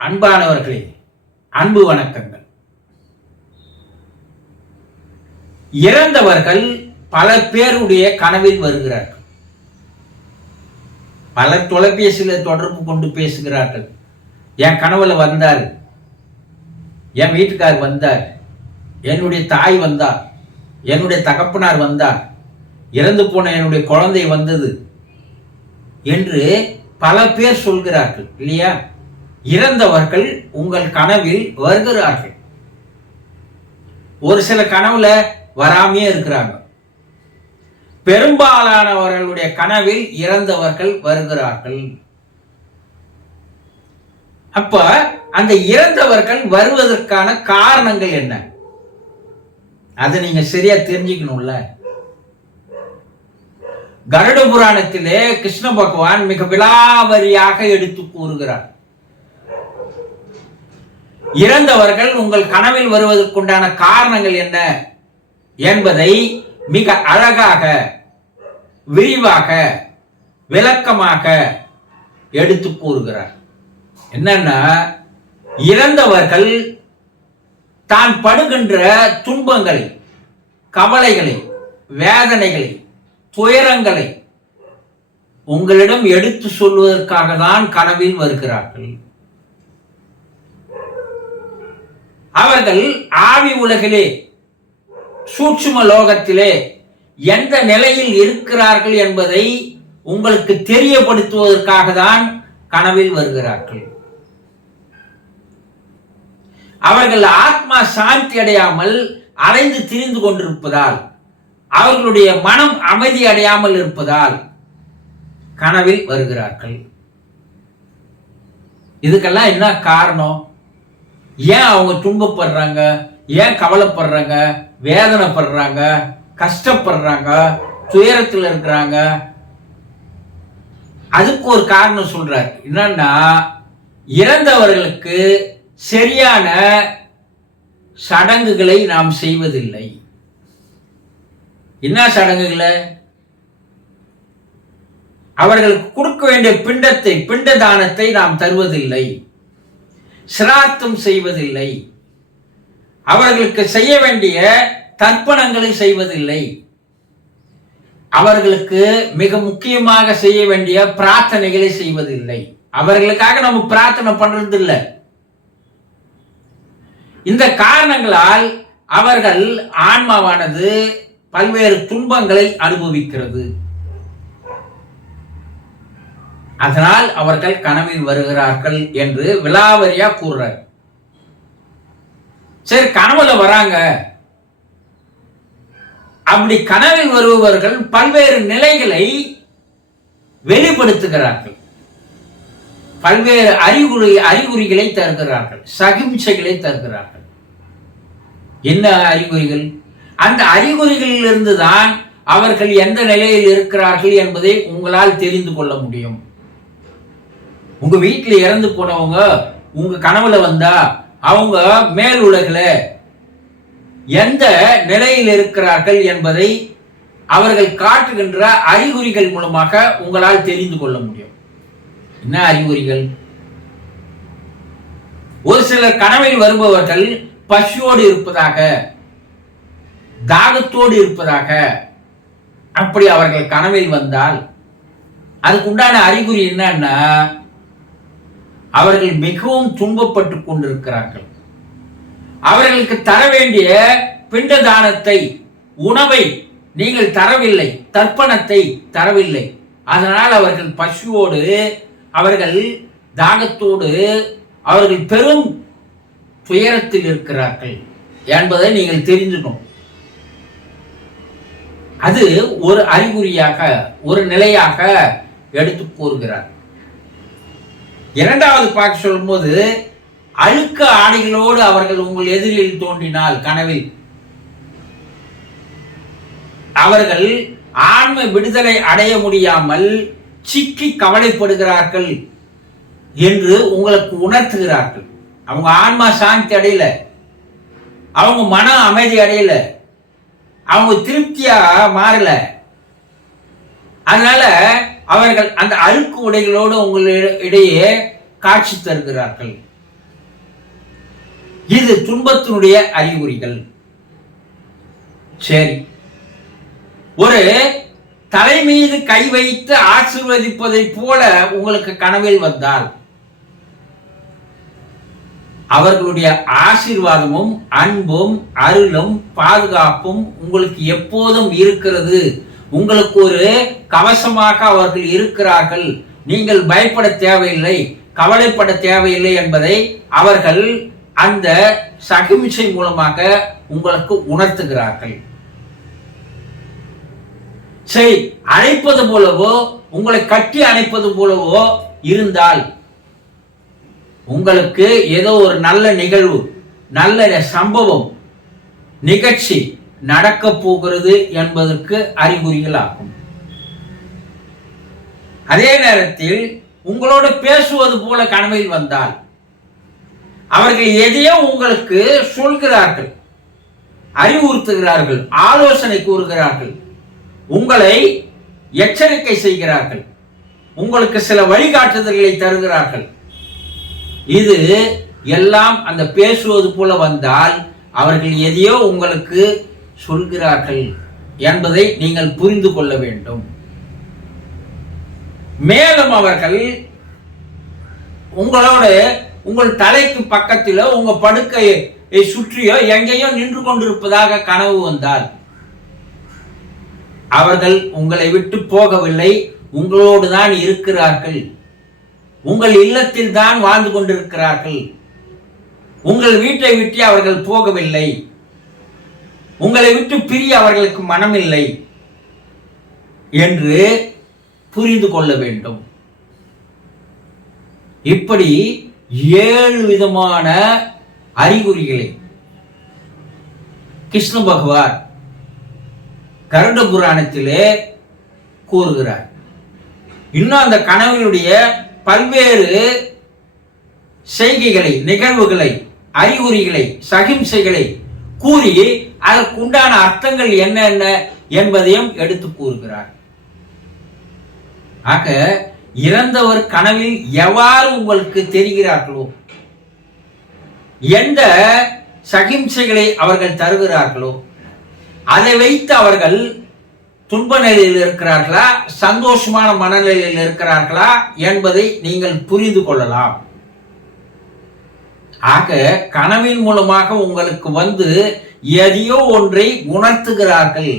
அன்பானவர்களே, அன்பு வணக்கங்கள். இறந்தவர்கள் பல பேருடைய கனவில் வருகிறார்கள். பலர் தொலைபேசியில் தொடர்பு கொண்டு பேசுகிறார்கள். என் கனவுல வந்தார், என் வீட்டுக்கார் வந்தார், என்னுடைய தாய் வந்தார், என்னுடைய தகப்பனார் வந்தார், இறந்து போன என்னுடைய குழந்தை வந்தது என்று பல பேர் சொல்கிறார்கள் இல்லையா? இறந்தவர்கள் உங்கள் கனவில் வருகிறார்கள். ஒரு சில கனவுல வராமே இருக்கிறாங்க. பெரும்பாலானவர்களுடைய கனவில் இறந்தவர்கள் வருகிறார்கள். அப்ப அந்த இறந்தவர்கள் வருவதற்கான காரணங்கள் என்ன? அதை நீங்க சரியா தெரிஞ்சுக்கணும்ல. கருட புராணத்திலே கிருஷ்ண பகவான் மிக விலாவரியாக எடுத்து கூறுகிறார். இறந்தவர்கள் உங்கள் கனவில் வருவதற்குண்டான காரணங்கள் என்ன என்பதை மிக அழகாக, விரிவாக, விளக்கமாக எடுத்து கூறுகிறார். என்னன்னா, இறந்தவர்கள் தான் படுகின்ற துன்பங்களை, கவலைகளை, வேதனைகளை, துயரங்களை உங்களிடம் எடுத்து சொல்வதற்காக தான் கனவில் வருகிறார்கள். அவர்கள் ஆவி உலகிலே, சூட்சும லோகத்திலே எந்த நிலையில் இருக்கிறார்கள் என்பதை உங்களுக்கு தெரியப்படுத்துவதற்காக தான் கனவில் வருகிறார்கள். அவர்கள் ஆத்மா சாந்தி அடையாமல் அலைந்து திரிந்து கொண்டிருப்பதால், அவர்களுடைய மனம் அமைதி அடையாமல் இருப்பதால் கனவில் வருகிறார்கள். இதுக்கெல்லாம் என்ன காரணம்? ஏன் அவங்க துன்பப்படுறாங்க? ஏன் கவலைப்படுறாங்க? வேதனைப்படுறாங்க? கஷ்டப்படுறாங்க? துயரத்தில் இருக்கிறாங்க? அதுக்கு ஒரு காரணம் சொல்றார். என்னன்னா, இறந்தவர்களுக்கு சரியான சடங்குகளை நாம் செய்வதில்லை. என்ன சடங்குகளை? அவர்களுக்கு கொடுக்க வேண்டிய பிண்டத்தை, பிண்ட தானத்தை நாம் தருவதில்லை, சிராத்தம் செய்வதில்லை, அவர்களுக்கு செய்ய வேண்டிய தர்ப்பணங்களை செய்வதில்லை, அவர்களுக்கு மிக முக்கியமாக செய்ய வேண்டிய பிரார்த்தனைகளை செய்வதில்லை. அவர்களுக்காக நம்ம பிரார்த்தனை பண்றது இல்லை. இந்த காரணங்களால் அவர்கள் ஆன்மாவானது பல்வேறு துன்பங்களை அனுபவிக்கிறது. அதனால் அவர்கள் கனவில் வருகிறார்கள் என்று விலாவரியா கூறுறார். சரி, கனவுல வராங்க. அப்படி கனவில் வருபவர்கள் பல்வேறு நிலைகளை வெளிப்படுத்துகிறார்கள், பல்வேறு அறிகுறிகளை தருகிறார்கள், சகிம்சைகளை தருகிறார்கள். என்ன அறிகுறிகள்? அந்த அறிகுறிகளில் இருந்துதான் அவர்கள் எந்த நிலையில் இருக்கிறார்கள் என்பதை உங்களால் தெரிந்து கொள்ள முடியும். உங்க வீட்டில் இறந்து போனவங்க உங்க கனவுல வந்தா அவங்க மேல் உலகில எந்த நிலையில் இருக்கிறார்கள் என்பதை அவர்கள் காட்டுகின்ற அறிகுறிகள் மூலமாக உங்களால் தெரிந்து கொள்ள முடியும். என்ன அறிகுறிகள்? ஒரு சிலர் கனவில் வருபவர்கள் பசியோடு இருப்பதாக, தாகத்தோடு இருப்பதாக, அப்படி அவர்கள் கனவில் வந்தால் அதுக்கு உண்டான அறிகுறி என்னன்னா, அவர்கள் மிகவும் துன்பப்பட்டு கொண்டிருக்கிறார்கள். அவர்களுக்கு தர வேண்டிய பிண்ட தானத்தை, உணவை நீங்கள் தரவில்லை, தர்ப்பணத்தை தரவில்லை. அதனால் அவர்கள் பசியோடு, அவர்கள் தாகத்தோடு, அவர்கள் பெரும் துயரத்தில் இருக்கிறார்கள் என்பதை நீங்கள் தெரிஞ்சுக்கணும். அது ஒரு அறிகுறியாக, ஒரு நிலையாக எடுத்து கூறுகிறார். இரண்டாவது பார்க்க சொல்லும்போது, அழுக்க ஆடைகளோடு அவர்கள் உங்கள் எதிரில் தோன்றினால் கனவில் அவர்கள் ஆன்ம விடுதலை அடைய முடியாமல் சிக்கி கவலைப்படுகிறார்கள் என்று உங்களுக்கு உணர்த்துகிறார்கள். அவங்க ஆன்மா சாந்தி அடையல, அவங்க மன அமைதி அடையல, அவங்க திருப்தியா மாறல. அதனால அவர்கள் அந்த அழுக்கு உடைகளோடு உங்களிடையே காட்சி தருகிறார்கள். இது துன்பத்தினுடைய அறிகுறிகள். சரி, ஒரு தலை மீது கை வைத்து ஆசீர்வதிப்பதை போல உங்களுக்கு கனவில் வந்தால் அவர்களுடைய ஆசீர்வாதமும் அன்பும் அருளும் பாதுகாப்பும் உங்களுக்கு எப்போதும் இருக்கிறது, உங்களுக்கு ஒரு கவசமாக அவர்கள் இருக்கிறார்கள், நீங்கள் பயப்பட தேவையில்லை, கவலைப்பட தேவையில்லை என்பதை அவர்கள் அந்த சகிமிச்சை மூலமாக உங்களுக்கு உணர்த்துகிறார்கள். சரி, அழைப்பது போலவோ உங்களை கட்டி அணைப்பது போலவோ இருந்தால் உங்களுக்கு ஏதோ ஒரு நல்ல நிகழ்வு, நல்ல சம்பவம், நிகழ்ச்சி நடக்க போகிறது என்பதற்கு அறிகுறிகள் ஆகும். அதே நேரத்தில் உங்களோடு பேசுவது போல கனவில் வந்தால் அவர்கள் எதையோ உங்களுக்கு சொல்கிறார்கள், அறிவுறுத்துகிறார்கள், ஆலோசனை கூறுகிறார்கள், உங்களை எச்சரிக்கை செய்கிறார்கள், உங்களுக்கு சில வழிகாட்டுதல்களை தருகிறார்கள். இது எல்லாம் அந்த பேசுவது போல வந்தால் அவர்கள் எதையோ உங்களுக்கு சொல்கிறார்கள் என்பதை நீங்கள் புரிந்து கொள்ள வேண்டும். மேலும் அவர்கள் உங்களோடு உங்கள் தலைக்கு பக்கத்திலோ உங்க படுக்கையை சுற்றியோ எங்கேயோ நின்று கொண்டிருப்பதாக கனவு வந்தால் அவர்கள் உங்களை விட்டு போகவில்லை, உங்களோடு தான் இருக்கிறார்கள், உங்கள் இல்லத்தில் தான் வாழ்ந்து கொண்டிருக்கிறார்கள், உங்கள் வீட்டை விட்டு அவர்கள் போகவில்லை, உங்களை விட்டு பிரிய அவர்களுக்கு மனமில்லை என்று புரிந்து கொள்ள வேண்டும். இப்படி 7 விதமான அறிகுறிகளை கிருஷ்ண பகவான் கருட புராணத்திலே கூறுகிறார். இன்னும் அந்த கனவினுடைய பல்வேறு செய்கைகளை, நிகழ்வுகளை, அறிகுறிகளை, சகிம்சைகளை கூறி அதற்குண்டான அர்த்தங்கள் என்னென்ன என்பதையும் எடுத்து கூறுகிறார். ஆக இறந்தவர் கனவில் எவ்வாறு உங்களுக்கு தெரிகிறார்களோ, எந்த சகிம்சைகளை அவர்கள் தருகிறார்களோ அதை வைத்து அவர்கள் துன்ப நிலையில் இருக்கிறார்களா, சந்தோஷமான மனநிலையில் இருக்கிறார்களா என்பதை நீங்கள் புரிந்து கொள்ளலாம். ஆக கனவின் மூலமாக உங்களுக்கு வந்து எதையோ ஒன்றை உணர்த்துகிறார்கள்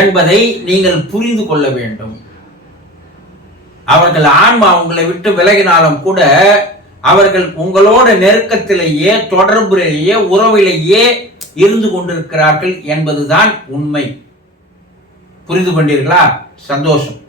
என்பதை நீங்கள் புரிந்து கொள்ள வேண்டும். அவர்கள் ஆன்மா உங்களை விட்டு விலகினாலும் கூட அவர்கள் உங்களோட நெருக்கத்திலேயே, தொடர்பிலேயே, உறவிலேயே இருந்து கொண்டிருக்கிறார்கள் என்பதுதான் உண்மை. புரிந்து கொண்டீர்களா? சந்தோஷம்.